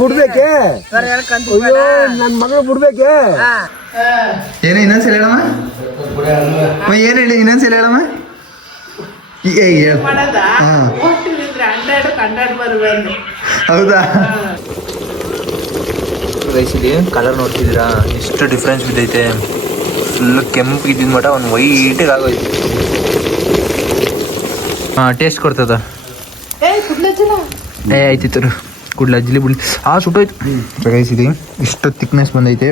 ಬಿಡ್ಬೇಕೆ ಅಯ್ಯೋ ನನ್ ಮಗಳು ಬಿಡ್ಬೇಕೆ ಏನ ಇನ್ನೊಂದ್ಸಲ ಹೇಳಮ್ಮ ಏನ್ ಹೇಳಿ ಇನ್ನೊಂದ್ಸಲ ಹೇಳಮ್ಮ ಹೌದಾ ಕಲರ್ ನೋಡ್ತಿದ್ದೀರಾ ಎಷ್ಟು ಡಿಫ್ರೆನ್ಸ್ ಬಿದ್ದೈತೆ ಫುಲ್ ಕೆಂಪು ಇದ್ದಿದ್ ಮಟ ಒಂದು ವೈಟಿಗೆ ಆಗೋಯ್ತು ಟೇಸ್ಟ್ ಕೊಡ್ತದ ಆಯ್ತಿತ್ತು ಕುಡ್ಲ ಅಜ್ಜಲಿ ಬಿಡ್ಲಿ ಸುಟ್ಟೋಯ್ತು ಚಗಾಯಿಸಿದೆ ಇಷ್ಟು ಥಿಕ್ನೆಸ್ ಬಂದೈತೆ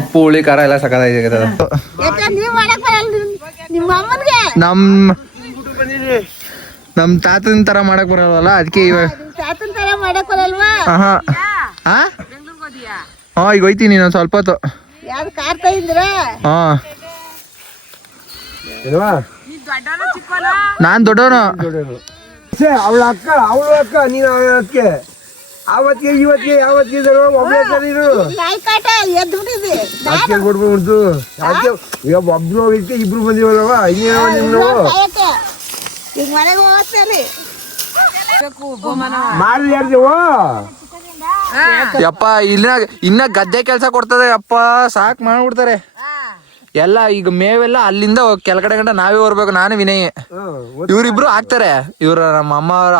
ಉಪ್ಪು ಹುಳಿ ಖಾರ ಎಲ್ಲ ಸಕತ್ತಾಗಿದೆ ನಮ್ ತಾತನ ತರ ಮಾಡಕ್ ಬರಲ್ವಲ್ಲ ಅದಕ್ಕೆ ಇವಾಗ ಈಗ ಹೋಯ್ತೀನಿ ನಾನು ಸ್ವಲ್ಪ ಹೊತ್ತು ನಾನ್ ದೊಡ್ಡವನು ಅವಳ ಅಕ್ಕ ನೀನು ಅದಕ್ಕೆ ಅವತ್ತಿಗೆ ಇವತ್ತಿಗೆ ಯಾವತ್ತಿಗೆ ಕೊಡ್ಬೋದು ಈಗ ಒಬ್ರು ಹೋಗಿತ್ತು ಇಬ್ರು ಬಂದಿವಲ್ವ ಮಾಡ್ಲಿ ಯಾರ್ದೇವು ಯಪ್ಪ ಇನ್ನ ಗದ್ದೆ ಕೆಲ್ಸ ಕೊಡ್ತದೆ ಅಪ್ಪ ಸಾಕ್ ಮಾಡ್ಬಿಡ್ತಾರೆ ಎಲ್ಲ ಈಗ ಮೇವೆಲ್ಲ ಅಲ್ಲಿಂದ ಕೆಳಗಡೆ ಗಂಟ ನಾವೇ ಹೊರ್ಬೇಕು ನಾನು ವಿನಯ್ ಇವ್ರಿಬ್ರು ಹಾಕ್ತಾರೆ ಇವ್ರ ನಮ್ಮ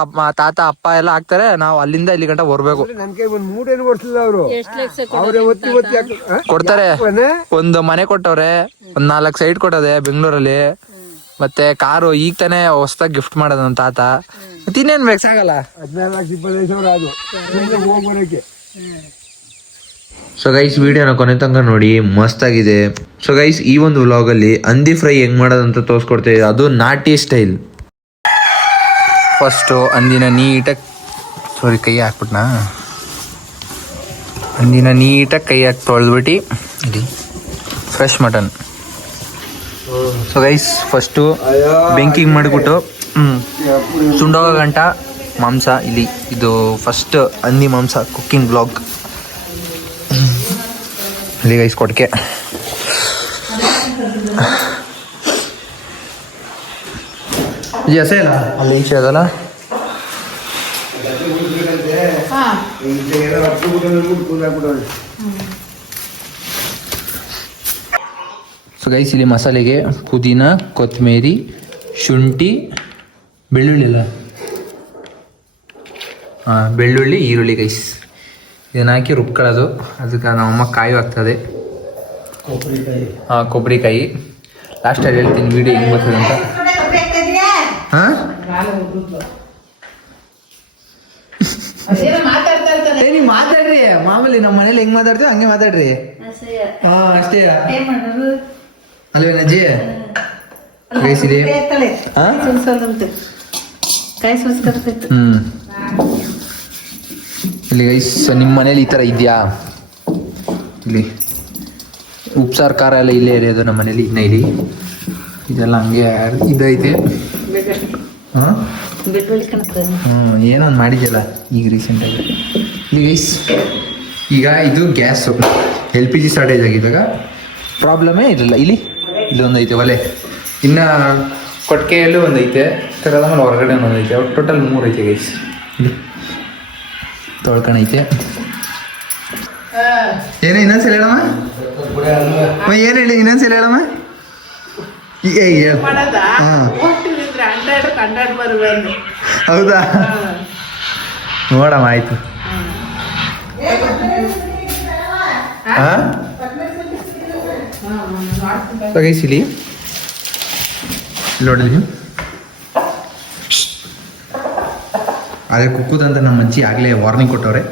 ಅಮ್ಮ ತಾತ ಅಪ್ಪ ಎಲ್ಲ ಹಾಕ್ತಾರೆ ನಾವು ಅಲ್ಲಿಂದ ಇಲ್ಲಿ ಗಂಟ ಹೊರ್ಬೇಕು ಕೊಡ್ತಾರೆ ಒಂದು ಮನೆ ಕೊಟ್ಟವ್ರೆ ಒಂದ್ 4 ಸೈಟ್ ಕೊಟ್ಟದೆ ಬೆಂಗಳೂರಲ್ಲಿ ಮತ್ತೆ ಕಾರು ಈಗ ತಾನೇ ಹೊಸದಾಗಿ ಗಿಫ್ಟ್ ಮಾಡೋದು ನಮ್ಮ ತಾತ ಮತ್ತೆ ಇನ್ನೇನ್ ಬೇಕಾಗಲ್ಲ 14,00,000 ಸೊ ಗೈಸ್ ವಿಡಿಯೋನ ಕೊನೆ ತನಕ ನೋಡಿ ಮಸ್ತ್ ಆಗಿದೆ. ಸೊ ಗೈಸ್ ಈ ಒಂದು ವ್ಲಾಗ್ ಅಲ್ಲಿ ಹಂದಿ ಫ್ರೈ ಹೆಂಗ್ ಮಾಡೋದಂತ ತೋರಿಸ್ಕೊಡ್ತೇವೆ, ಅದು ನಾಟಿ ಸ್ಟೈಲ್. ಫಸ್ಟು ಹಂದಿನ ನೀಟಾಗಿ ಕೈ ಹಾಕ್ಬಿಟ್ನಾ, ಹಂದಿನ ನೀಟಾಗಿ ಕೈ ಹಾಕಿ ತೊಳೆದ್ಬಿಟ್ಟು ಇಲ್ಲಿ fresh mutton. So guys first ಬೆಂಕಿಗೆ ಮಾಡಿಬಿಟ್ಟು ಸುಂಡೋಗೋ ಗಂಟ ಮಾಂಸ ಇಲ್ಲಿ, ಇದು ಫಸ್ಟ್ ಹಂದಿ ಮಾಂಸ ಕುಕ್ಕಿಂಗ್ ಬ್ಲಾಗ್ ಇಲ್ಲಿ ಗೈಸ್. ಕೊಟ್ಟಿಗೆ ಹಸೆ ಅಲ್ಲ ಅಲ್ಲಿ ಈಚೆ ಅದಲ್ಲ. ಸೊ ಗೈಸ್ ಇಲ್ಲಿ ಮಸಾಲೆಗೆ ಪುದೀನ, ಕೊತ್ತಂಬರಿ, ಶುಂಠಿ, ಬೆಳ್ಳುಳ್ಳಿ ಅಲ್ಲ ಬೆಳ್ಳುಳ್ಳಿ, ಈರುಳ್ಳಿ ಗೈಸ್ ಇದನ್ನ ಹಾಕಿ ರುಬ್ಕೊಳ್ಳೋದು. ಅದಕ್ಕೆ ನಮ್ಮಮ್ಮ ಕಾಯಿ ಆಗ್ತದೆ, ಕೊಬ್ಬರಿಕಾಯಿ. ಲಾಸ್ಟಲ್ಲಿ ಹೇಳ್ತೀನಿ ವಿಡಿಯೋ ಹೆಂಗೆ ಬರ್ತದೆ ಅಂತ. ನೀವು ಮಾತಾಡ್ರಿ, ಮಾಮೂಲಿ ನಮ್ಮ ಮನೇಲಿ ಹೆಂಗ್ ಮಾತಾಡ್ತೀವಿ ಹಂಗೆ ಮಾತಾಡ್ರಿ. ಅಷ್ಟೇ ಅಲ್ವೇನಜ್ಜಿ? ಬೇಯಿಸಿರಿ. ಇಲ್ಲಿ ಗೈಸ್ ನಿಮ್ಮ ಮನೇಲಿ ಈ ಥರ ಇದೆಯಾ? ಇಲ್ಲಿ ಉಪ್ಸಾರು ಖಾರ ಎಲ್ಲ ಇಲ್ಲೇ ಇರೋದು ನಮ್ಮ ಮನೇಲಿ. ಇನ್ನ ಇಲ್ಲಿ ಇದೆಲ್ಲ ಹಂಗೆ ಇದೈತೆ. ಏನೊಂದು ಮಾಡಿದ್ಯಲ್ಲ ಈಗ ರೀಸೆಂಟಾಗಿ. ಇಲ್ಲಿ ಗೈಸ್ ಈಗ ಇದು ಗ್ಯಾಸು LPG ಶಾರ್ಟೇಜ್ ಆಗಿದ್ದಾಗ ಪ್ರಾಬ್ಲಮೇ ಇರಲಿಲ್ಲ. ಇಲ್ಲೊಂದು ಐತೆ ಒಲೆ, ಇನ್ನು ಕೊಟ್ಟಿಗೆಯಲ್ಲೂ ಒಂದೈತೆ, ಆಮೇಲೆ ಹೊರಗಡೆ ಒಂದೈತೆ, ಟೋಟಲ್ 3 ಐತೆ ಗೈಸ್. ಇಲ್ಲಿ ತೊಳ್ಕಣೈತೆ. ಏನ ಇನ್ನೊಂದ್ಸಲ ಹೇಳಮ್ಮ, ಏನ್ ಹೇಳಿ ಇನ್ನೊಂದ್ಸಲ ಹೇಳಮ್ಮ. ಹೌದಾ, ನೋಡಮ್ಮ ಆಯ್ತು. ಇಲ್ಲಿ ನೋಡಿದ್ವಿ ಅದೇ ಕುಕ್ಕುದಂತ ನಮ್ಮ ಅಜ್ಜಿ ಆಗಲೇ ವಾರ್ನಿಂಗ್ ಕೊಟ್ಟವ್ರೆ,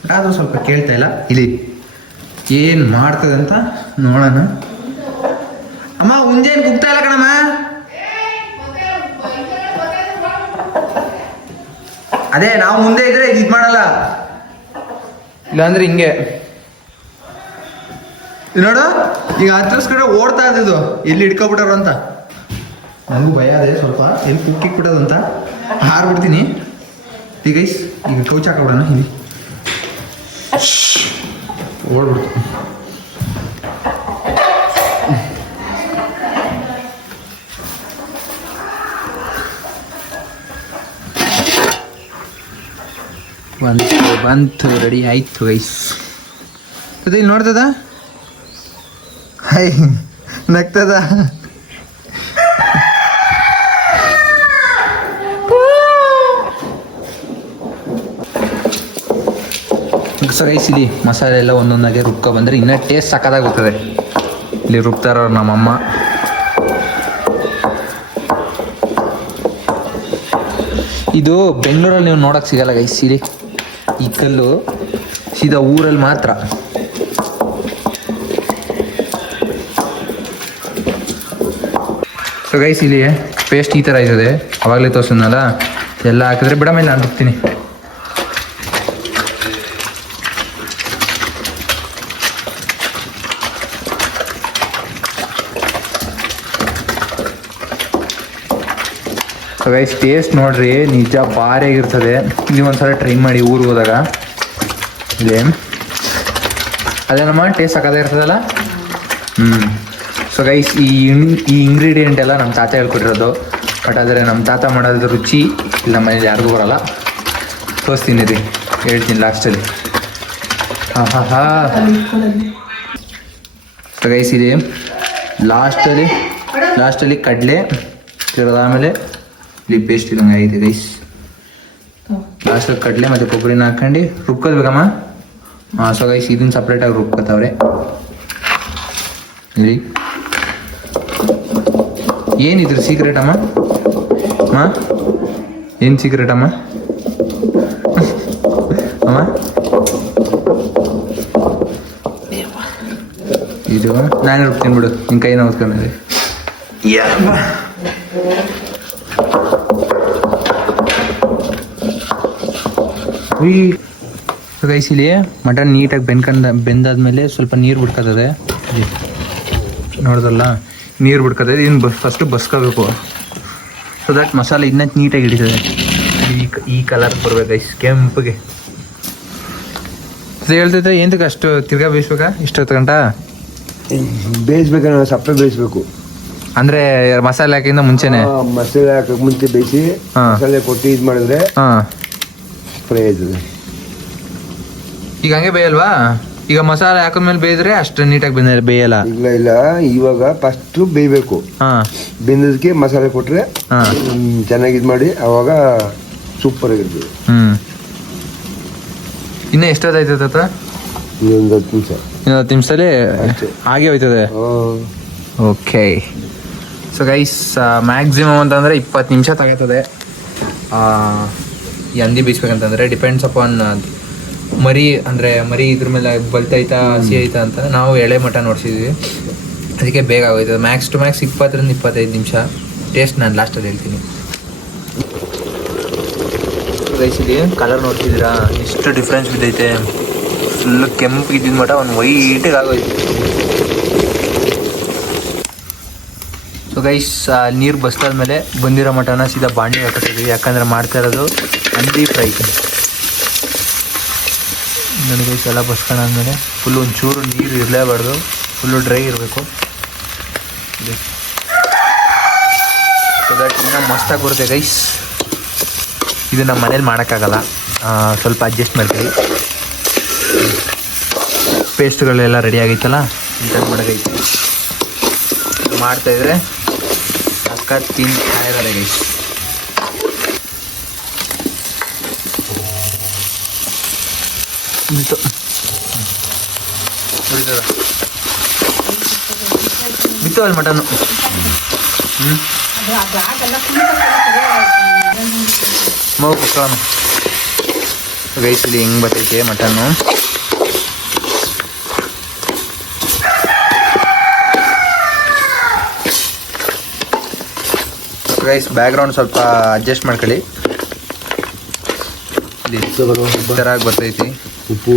ಬಟ್ ಆದರೂ ಸ್ವಲ್ಪ ಕೇಳ್ತಾ ಇಲ್ಲ. ಇಲ್ಲಿ ಏನು ಮಾಡ್ತದೆ ಅಂತ ನೋಡೋಣ. ಅಮ್ಮ ಮುಂಜಾನೆ ಕುಗ್ತಾ ಇಲ್ಲ ಕಣಮ್ಮ. ಅದೇ ನಾವು ಮುಂದೆ ಇದ್ರೆ ಇದು ಮಾಡಲ್ಲ, ಇಲ್ಲಾಂದ್ರೆ ಹಿಂಗೆ ನೋಡು. ಈಗ ಹತ್ರ ಕಡೆ ಓಡ್ತಾ ಇದ್ದು ಎಲ್ಲಿ ಹಿಡ್ಕೊಬಿಟ್ಟಾರ ಅಂತ ನನಗೂ ಭಯ ಅದೇ ಸ್ವಲ್ಪ, ಎಲ್ಲಿ ಕುಕ್ಕಿಕ್ಬಿಟ್ಟದಂತ ಹಾರ್ಬಿಡ್ತೀನಿ. ಈಗ ಗೈಸ್ ಈಗ ಕೌಚ್ ಹಾಕೋಬಿಡೋಣ. ಇಲ್ಲಿ ಓಡ್ಬಿಡ್ತು. ಬಂತು ರೆಡಿ ಆಯ್ತು ಗೈಸ್. ಮತ್ತೆ ಇಲ್ಲಿ ನೋಡ್ತದ ಹೈ ನಗ್ತದ. ಸೊ ಗೈಸ್ ಇಲ್ಲಿ ಮಸಾಲೆ ಎಲ್ಲ ಒಂದೊಂದಾಗೆ ರುಬ್ಕೊ ಬಂದರೆ ಇನ್ನೂ ಟೇಸ್ಟ್ ಸಕ್ಕತ್ತಾಗಿ ಹೋಗ್ತದೆ. ಇಲ್ಲಿ ರುಬ್ತಾರವ್ರು ನಮ್ಮಮ್ಮ. ಇದು ಬೆಂಗಳೂರಲ್ಲಿ ನೀವು ನೋಡೋಕೆ ಸಿಗಲ್ಲ ಗೈಸ್. ಇಲ್ಲಿ ಈ ಕಲ್ಲು ಸೀದಾ ಊರಲ್ಲಿ ಮಾತ್ರ. ಸೊ ಗೈಸ್ ಇಲ್ಲಿ ಪೇಸ್ಟ್ ಈ ಥರ ಇರ್ತದೆ. ಅವಾಗಲೇ ತೋರಿಸಿದ್ನಲ್ಲ, ಎಲ್ಲ ಹಾಕಿದ್ರೆ ಬಿಡ ಮೇಲೆ ನಾನು ರುಬ್ತೀನಿ. ಸೊ ಗೈಸ್ ಟೇಸ್ಟ್ ನೋಡ್ರಿ, ನಿಜ ಭಾರಿ ಆಗಿರ್ತದೆ. ನೀವು ಒಂದ್ಸಲ ಟ್ರೈ ಮಾಡಿ ಊರಿಗೆ ಹೋದಾಗ. ಇಲ್ಲೇ ಅದೇನಮ್ಮ ಟೇಸ್ಟ್ ಸಕ್ಕತ್ತಾಗಿ ಇರ್ತದಲ್ಲ. ಸೊ ಗೈಸ್ ಈ ಇಂಗ್ರೀಡಿಯೆಂಟ್ ಎಲ್ಲ ನಮ್ಮ ತಾತ ಹೇಳ್ಕೊಟ್ಟಿರೋದು. ಬಟ್ ಆದರೆ ನಮ್ಮ ತಾತ ಮಾಡೋದ್ರ ರುಚಿ ಇಲ್ಲ ನಮ್ಮ ಮನೇಲಿ ಯಾರಿಗೂ ಬರೋಲ್ಲ. ತೋರಿಸ್ತೀನಿ ರೀ, ಹೇಳ್ತೀನಿ ಲಾಸ್ಟಲ್ಲಿ. ಸೊ ಗೈಸ್ ಇದೆ ಲಾಸ್ಟಲ್ಲಿ ಕಡಲೆ ತಿರ್ದ ಆಮೇಲೆ ಇಲ್ಲಿ ಪೇಸ್ಟ್ ಇದಂಗೆ ಐತೆ ಗೈಸ್. ಲಾಸ್ಟಲ್ಲಿ ಕಡಲೆ ಮತ್ತು ಕೊಬ್ಬರಿನ ಹಾಕೊಂಡು ರುಬ್ಕೋದು ಬೇಕಮ್ಮ. ಸೊ ಗೈಸ್ ಇದನ್ನ ಸಪ್ರೇಟಾಗಿ ರುಬ್ಕೋತಾವ್ರೆ. ಇಲ್ಲಿ ಏನಿದ್ರು ಸೀಕ್ರೆಟ್ ಅಮ್ಮ? ಏನು ಸೀಕ್ರೆಟ್ ಅಮ್ಮ? ಅಮ್ಮ ಇದು ನಾನು ರುಬ್ತೀನಿ ಬಿಡು, ನಿನ್ನ ಕೈ ನೋಡ್ಕೊಂಡ್ರೆ. ಗೈಸ್ ಇಲ್ಲಿ ಮಟನ್ ನೀಟಾಗಿ ಬೆಂದಾದ್ಮೇಲೆ ಸ್ವಲ್ಪ ನೀರು ಬಿಡ್ಕೋತದೆ. ನೋಡ್ದಲ್ಲ, ನೀರು ಬಿಡ್ಕೋತದೆ. ಇದನ್ನು ಫಸ್ಟು ಬಸ್ಕೋಬೇಕು. ಸೊ ದಟ್ ಮಸಾಲೆ ಇನ್ನೂ ನೀಟಾಗಿ ಹಿಡಿತದೆ. ಈ ಕಲರ್ ಬರ್ಬೇಕು ಗೈಸ್, ಕೆಂಪಿಗೆ. ಹೇಳ್ತೈತೆ ಏನಕ್ಕೆ ಅಷ್ಟು ತಿರ್ಗಾ ಬೇಯಿಸ್ಬೇಕಾ? ಇಷ್ಟೊತ್ತು ಗಂಟ ಬೇಯಿಸ್ಬೇಕಣ್ಣ, ಸಪ್ಪೆ ಬೇಯಿಸ್ಬೇಕು. ಅಂದ್ರೆ ಮಸಾಲೆ ಹಾಕಿಂದ ಮುಂಚೆನೆ? ಮಸಾಲೆ ಹಾಕಕ್ ಮುಂಚೆ ಬೇಯಿಸಿ ಮಸಾಲೆ ಕೊಟ್ಟು ಇದು ಮಾಡಿದ್ರೆ ಫ್ರೈ ಆಯ್ತದೆ. ಈಗ ಹಂಗೆ ಬೇಯಲ್ವಾ? ಈಗ ಮಸಾಲೆ ಹಾಕಿದ್ಮೇಲೆ ಬೇಯಿದ್ರೆ ಅಷ್ಟು ನೀಟಾಗಿ ಬೇಯಲ್ಲ. ಇಲ್ಲ ಇವಾಗ ಫಸ್ಟ್ ಬೇಯಬೇಕು. ಬೆಂದದಕ್ಕೆ ಮಸಾಲೆ ಕೊಟ್ರೆ ಚೆನ್ನಾಗಿ ಇದು ಮಾಡಿ ಅವಾಗ ಸೂಪರ್ ಆಗಿರ್ತದೆ. ಇನ್ನ ಎಷ್ಟೊತ್ತಾಯ್ತದ? ಇನ್ನೊಂದು 10 ನಿಮಿಷ. ಇನ್ನೊಂದು 10 ನಿಮಿಷದಲ್ಲಿ ಹಾಗೆ ಹೋಯ್ತದೆ. ಓಕೆ. ಸೊ ಗೈಸ್ ಮ್ಯಾಕ್ಸಿಮಮ್ ಅಂತಂದರೆ 20 ನಿಮಿಷ ತಗೋತದೆ ಈ ಹಂದಿ ಬೇಯಿಸ್ಬೇಕಂತಂದರೆ. ಡಿಪೆಂಡ್ಸ್ ಅಪಾನ್ ಮರಿ, ಅಂದರೆ ಮರಿ ಇದ್ರ ಮೇಲೆ ಬಲ್ತೈತಾ ಹಸಿ ಐತಾ ಅಂತ. ನಾವು ಎಳೆ ಮಟನ್ ನೋಡ್ಸಿದ್ವಿ, ಅದಕ್ಕೆ ಬೇಗ ಆಗೋಯ್ತದೆ. ಮ್ಯಾಕ್ಸ್ ಟು ಮ್ಯಾಕ್ಸ್ 20ರಿಂದ 25 ನಿಮಿಷ. ಟೇಸ್ಟ್ ನಾನು ಲಾಸ್ಟಲ್ಲಿ ಹೇಳ್ತೀನಿ. ಗೈಸ್ ಇಲ್ಲಿ ಕಲರ್ ನೋಡ್ತಿದ್ದೀರಾ ಎಷ್ಟು ಡಿಫ್ರೆನ್ಸ್ ಬಿದ್ದೈತೆ. ಫುಲ್ಲು ಕೆಂಪು ಇದ್ದಿದ್ದ ಮಟ ಒಂದು ವೈಟಿಗೆ ಆಗೋಯ್ತು. ಸೊ ಗೈಸ್ ನೀರು ಬಸ್ದಾದ್ಮೇಲೆ ಬಂದಿರೋ ಮಟನ ಸೀದಾ ಬಾಂಡಿಗೆ ಹಾಕಿದ್ವಿ. ಯಾಕಂದರೆ ಮಾಡ್ತಾ ಇರೋದು ಹಂದಿ ಫ್ರೈ. ನನಗೆ ಗೈಸ್ ಎಲ್ಲ ಬಸ್ಕೊಂಡಾದ್ಮೇಲೆ ಫುಲ್ಲು ಒಂಚೂರು ನೀರು ಇರಲೇಬಾರ್ದು, ಫುಲ್ಲು ಡ್ರೈ ಇರಬೇಕು. ಸೊ ದಟ್ ಇನ್ನೂ ಮಸ್ತಾಗಿ ಬರುತ್ತೆ ಗೈಸ್. ಇದು ನಮ್ಮ ಮನೇಲಿ ಮಾಡೋಕ್ಕಾಗಲ್ಲ, ಸ್ವಲ್ಪ ಅಡ್ಜಸ್ಟ್ ಮಾಡ್ತೀವಿ. ಪೇಸ್ಟ್ಗಳೆಲ್ಲ ರೆಡಿ ಆಗೈತಲ್ಲ, ಇಂಥದ್ದು ಮಾಡೋದೈತಿ. ಮಾಡ್ತಾಯಿದ್ರೆ ಅಕ್ಕ ತಿಂತಾ ಇದ್ದಾರೆ ಗೈಸ್. ಬಿತ್ತು ಅಲ್ಲಿ ಮಟನ್ನು. ಮಗು ಕುಕ್ಕವನು ಗೈಸ್. ಇಲ್ಲಿ ಹೆಂಗೆ ಬರ್ತೈತೆ ಮಟನ್ನು. ಗೈಸ್ ಬ್ಯಾಕ್ಗ್ರೌಂಡ್ ಸ್ವಲ್ಪ ಅಡ್ಜಸ್ಟ್ ಮಾಡ್ಕೊಳ್ಳಿ. ಇಲ್ಲಿ ಥರಾಗಿ ಬರ್ತೈತಿ. ಉಪ್ಪು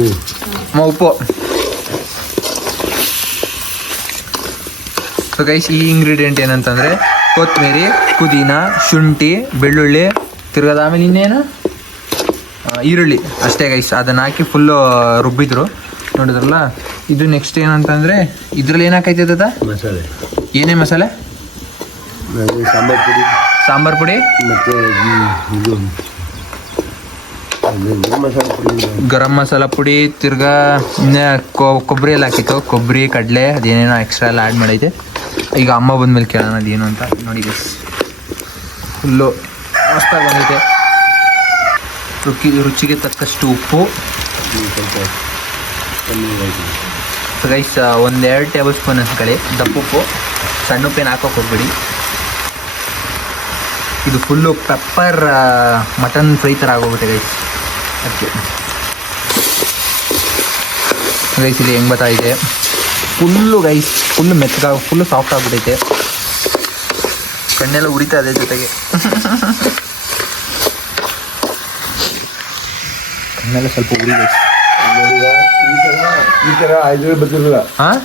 ಸೊ ಗೈಸ್ ಈ ಇಂಗ್ರೀಡಿಯೆಂಟ್ ಏನಂತಂದರೆ ಕೊತ್ತಂಬರಿ, ಪುದೀನ, ಶುಂಠಿ, ಬೆಳ್ಳುಳ್ಳಿ, ತಿರ್ಗದ ಆಮೇಲೆ ಇನ್ನೇನು ಈರುಳ್ಳಿ ಅಷ್ಟೇ ಗೈಸ್. ಅದನ್ನು ಹಾಕಿ ಫುಲ್ಲು ರುಬ್ಬಿದ್ರು ನೋಡಿದ್ರಲ್ಲ. ಇದು ನೆಕ್ಸ್ಟ್ ಏನಂತಂದರೆ ಇದ್ರಲ್ಲಿ ಏನು ಹಾಕೈತದ ಮಸಾಲೆ. ಏನೇ ಮಸಾಲೆ? ಸಾಂಬಾರು ಪುಡಿ ಮತ್ತು ಇದು ಅದು ಗರಂ ಮಸಾಲೆ ಪುಡಿ ಗರಂ ಮಸಾಲ ಪುಡಿ ತಿರ್ಗಾ ಇನ್ನೇ ಕೊಬ್ಬರಿ ಎಲ್ಲ ಹಾಕಿತ್ತು, ಕೊಬ್ಬರಿ ಕಡಲೆ ಅದೇನೇನೋ ಎಕ್ಸ್ಟ್ರಾ ಎಲ್ಲ ಆ್ಯಡ್ ಮಾಡೈತೆ. ಈಗ ಅಮ್ಮ ಬಂದ್ಮೇಲೆ ಕೇಳೋಣ ಅದೇನು ಅಂತ. ನೋಡಿ ಗೈಸ್ ಫುಲ್ಲು ಮಸ್ತಾಗಿ ಬಂದೈತೆ. ರುಚಿಗೆ ತಕ್ಕಷ್ಟು ಉಪ್ಪು ಗೈಸ್, 1-2 ಟೇಬಲ್ ಸ್ಪೂನ್ ಹಾಕೊಳ್ಳಿ ದಪ್ಪುಪ್ಪು, ಸಣ್ಣ ಉಪ್ಪೇನು ಹಾಕೋಕೆ ಹೋಗ್ಬೇಡಿ. ಇದು ಫುಲ್ಲು ಪೆಪ್ಪರ್ ಮಟನ್ ಫ್ರೈ ಥರ ಆಗೋಗುತ್ತೆ ಗೈಸ್. ಅದಕ್ಕೆ ಗೈಸ್ ಇಲ್ಲಿ ಹೆಂಗೆ ಬರ್ತಾಯಿದೆ ಫುಲ್ಲು ಗೈಸ್, ಫುಲ್ಲು ಮೆತ್ತಗೆ ಫುಲ್ಲು ಸಾಫ್ಟ್ ಆಗಿಬಿಟ್ಟೈತೆ. ಕಣ್ಣೆಲ್ಲ ಉರಿತಾ ಇದೆ ಜೊತೆಗೆ. ಕಣ್ಣೆಲ್ಲ ಸ್ವಲ್ಪ ಉರಿ ಗೈಸ್. ಈ ಥರ ಐದು ಬರ್ತಿರಲ್ಲ. ಹಾಂ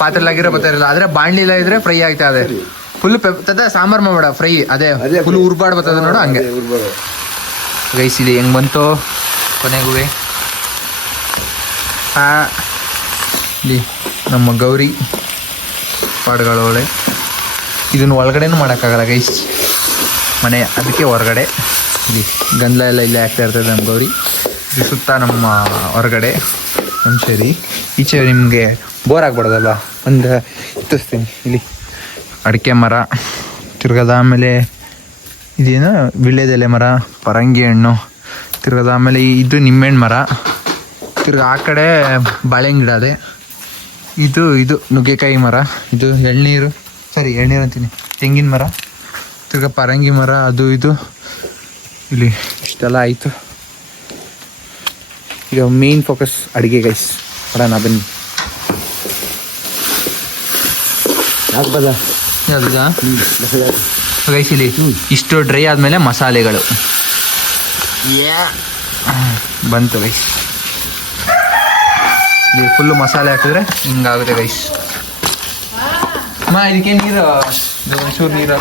ಪಾತ್ರೆಲಾಗಿರೋ ಬರ್ತಾಯಿರಲ್ಲ, ಆದರೆ ಬಾಣಲಿಲ್ಲ ಇದ್ರೆ ಫ್ರೈ ಆಗ್ತಾ ಇದೆ. ಫುಲ್ ತದ ಸಾಂಬಾರು ಮಾಡಬೇಡ, ಫ್ರೈ ಅದೇ ಫುಲ್ ಉರ್ಬಾಡ್ ಬರ್ತದೆ ನೋಡು ಹಂಗೆ ಗೈಸ್. ಇದು ಹೆಂಗೆ ಬಂತು ಕೊನೆಗೂ. ಇಲ್ಲಿ ನಮ್ಮ ಗೌರಿ ಪಾಡುಗಳೊಳೆ. ಇದನ್ನು ಒಳಗಡೆನೂ ಮಾಡೋಕ್ಕಾಗಲ್ಲ ಗೈಸ್ ಮನೆ, ಅದಕ್ಕೆ ಹೊರಗಡೆ. ಇಲ್ಲಿ ಗಂಧಲ ಎಲ್ಲ ಇಲ್ಲೇ ಆಗ್ತಾ ಇರ್ತದೆ ನಮ್ಮ ಗೌರಿ. ಇದು ಸುತ್ತ ನಮ್ಮ ಹೊರಗಡೆ ಒಂದು ಸೇರಿ. ಈಚೆ ನಿಮಗೆ ಬೋರ್ ಆಗ್ಬಾರ್ದಲ್ಲ, ಒಂದು ಇತ್ತಿಸ್ತೀನಿ. ಇಲ್ಲಿ ಅಡಿಕೆ ಮರ, ತಿರ್ಗದ ಆಮೇಲೆ ಇದೇನು ವಿಳ್ಯದೆಲೆ ಮರ, ಪರಂಗಿ ಹಣ್ಣು, ತಿರ್ಗದ ಆಮೇಲೆ ಇದು ನಿಂಬೆಹಣ್ಣು ಮರ, ತಿರ್ಗ ಆ ಕಡೆ ಬಾಳೆಹಣ್ಣು ಗಿಡ ಅದೇ. ಇದು ನುಗ್ಗೆಕಾಯಿ ಮರ, ಇದು ಎಳ್ನೀರು ಅಂತೀನಿ, ತೆಂಗಿನ ಮರ, ತಿರ್ಗ ಪರಂಗಿ ಮರ, ಅದು ಇದು ಇಲ್ಲಿ ಇಷ್ಟೆಲ್ಲ ಆಯಿತು. ಈಗ ಮೇನ್ ಫೋಕಸ್ ಅಡುಗೆ ಗೈಸ್ ಮಾಡೋಣ ಬನ್ನಿ. ಗೈಸ್ ಇಲ್ಲಿ ಇಷ್ಟು ಡ್ರೈ ಆದಮೇಲೆ ಮಸಾಲೆಗಳು ಬಂತು ಗೈಸ್. ಇಲ್ಲಿ ಫುಲ್ಲು ಮಸಾಲೆ ಹಾಕಿದ್ರೆ ಹಿಂಗಾಗುತ್ತೆ ಗೈಸ್. ಇದಕ್ಕೆ ನೀರು ಒಂಚೂರು ನೀರು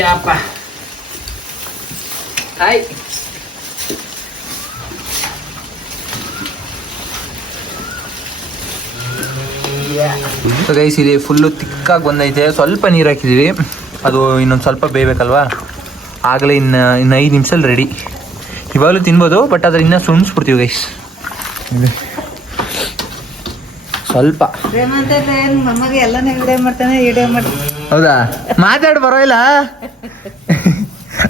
ಯಪ್ಪ. ಹಾಯ್ ಸೊ ಗೈಸ್ ಇಲ್ಲಿ ಫುಲ್ಲು ತಿಕ್ಕಾಗಿ ಬಂದೈತೆ. ಸ್ವಲ್ಪ ನೀರು ಹಾಕಿದ್ದೀವಿ, ಅದು ಇನ್ನೊಂದು ಸ್ವಲ್ಪ ಬೇಯಬೇಕಲ್ವಾ, ಆಗಲೇ ಇನ್ನು 5 ನಿಮಿಷದಲ್ಲಿ ರೆಡಿ. ಇವಾಗಲೂ ತಿನ್ಬೋದು, ಬಟ್ ಅದ್ರ ಇನ್ನೂ ಸುಣಿಸ್ಬಿಡ್ತೀವಿ ಗೈಸ್. ಸ್ವಲ್ಪ ಹೌದಾ, ಮಾತಾಡಿ ಬರೋಲ್ಲ.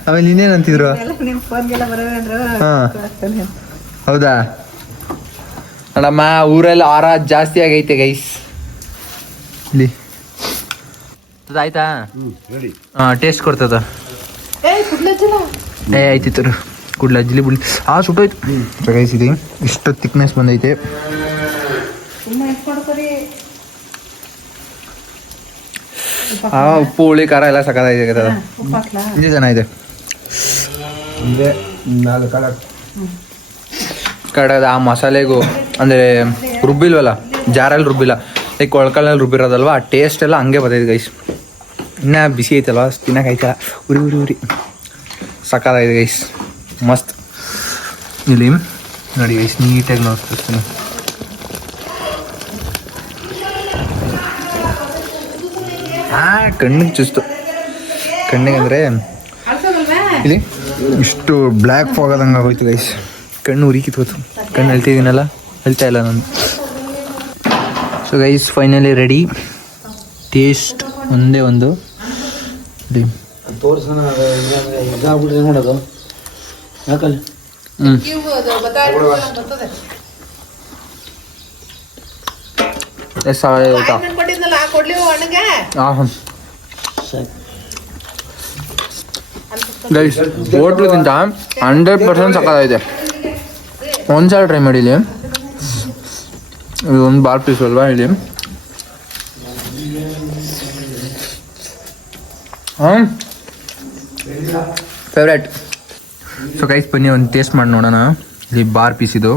ಆಮೇಲೆ ಇನ್ನೇನು ಅಂತಿದ್ರು? ಹಾಂ ಹೌದಾ ನೋಡಮ್ಮ, ಊರಲ್ಲಿ ಆರ ಜಾಸ್ತಿ ಆಗೈತೆ ಗೈಸ್. ಇಲ್ಲಿ ಆಯ್ತಾ? ಹಾಂ ಟೇಸ್ಟ್ ಕೊಡ್ತದ. ಆಯ್ತಿತ್ತು ಕುಡ್ಲಜ್ಜಲಿ ಬಿಡ್ಲಿ. ಸುಟ್ಟೋಯ್ತು ಗೈಸ್. ಇದು ಇಷ್ಟು ತಿಕ್ನೆಸ್ ಬಂದೈತೆ. ಉಪ್ಪು ಹುಳಿ ಖಾರ ಎಲ್ಲ ಸಕ್ಕತ್ತಾಗಿದೆ. ಇದು ಚೆನ್ನಾಗಿದೆ. ಕಡದ ಆ ಮಸಾಲೆಗೂ ಅಂದರೆ ರುಬ್ಬಿಲ್ವಲ್ಲ, ಜಾರಲ್ಲಿ ರುಬ್ಬಿಲ್ಲ, ಲೈಕ್ ಒಳ್ಕಲ್ಲಲ್ಲಿ ರುಬ್ಬಿರೋದಲ್ವ, ಆ ಟೇಸ್ಟ್ ಎಲ್ಲ ಹಂಗೆ ಬರ್ತೈತೆ ಗೈಸ್. ಇನ್ನೂ ಬಿಸಿ ಐತಲ್ವ, ತಿನ್ನೋಕಾಯ್ತಲ್ಲ, ಉರಿ ಸಕ್ಕತ್ತಾಗಿದೆ ಗೈಸ್, ಮಸ್ತ್. ಇಲ್ಲಿ ನೋಡಿ ಗೈಸ್, ನೀಟಾಗಿ ನೋಡ್ತೀನಿ. ಕಣ್ಣಿಗೆ ಚುಸ್ತು, ಕಣ್ಣಿಗೆ ಅಂದರೆ ಇಲ್ಲಿ ಇಷ್ಟು ಬ್ಲ್ಯಾಕ್ ಫಾಗ್ ಆದಂಗೆ ಆಗೋಯ್ತು ಗೈಸ್. ಕಣ್ಣು ಉರಿ ಕಿತ್ಕೋತು. ಕಣ್ಣು ಹೇಳ್ತಿದ್ದೀನಲ್ಲ, ಹೇಳ್ತಾ ಇಲ್ಲ ನಾನು. So guys finally ready. Taste ಒಂದೇ ಒಂದು ನೋಡೋದು. ಗೈಸ್ ಹೋಟ್ಲಕ್ಕಿಂತ 100% ಸಕ್ಕತ್ತಾಗಿದೆ. ಒಂದ್ಸಲ ಟ್ರೈ ಮಾಡಿ. ಇಲ್ಲಿ ಇದು ಒಂದು ಬಾಲ್ ಪೀಸ್ ಅಲ್ವಾ, ಇಲ್ಲಿ ಫೇವ್ರೇಟ್. ಸೊ ಗೈಸ್ ಬನ್ನಿ ಒಂದು ಟೇಸ್ಟ್ ಮಾಡಿ ನೋಡೋಣ. ಇಲ್ಲಿ ಬಾರ್ ಪೀಸ್ ಇದು.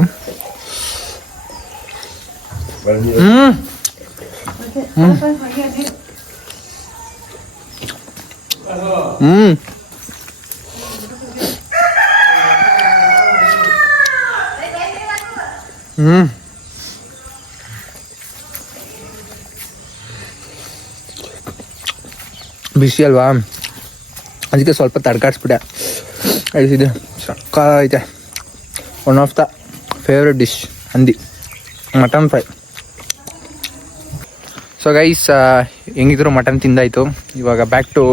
ಬಿಸಿ ಅಲ್ವಾ, ಅದಕ್ಕೆ ಸ್ವಲ್ಪ ತಡ್ಕಾಡ್ಸ್ಬಿಟ್ಟೆ. ಐತೆ ಸಕ್ಕ ಐತೆ. One of the favourite dish ಹಂದಿ ಮಟನ್ ಫ್ರೈ. ಸೊ ಗೈಸ್ ಹೆಂಗಿದ್ರು ಮಟನ್ ತಿಂದಾಯಿತು. ಇವಾಗ ಬ್ಯಾಕ್ ಟು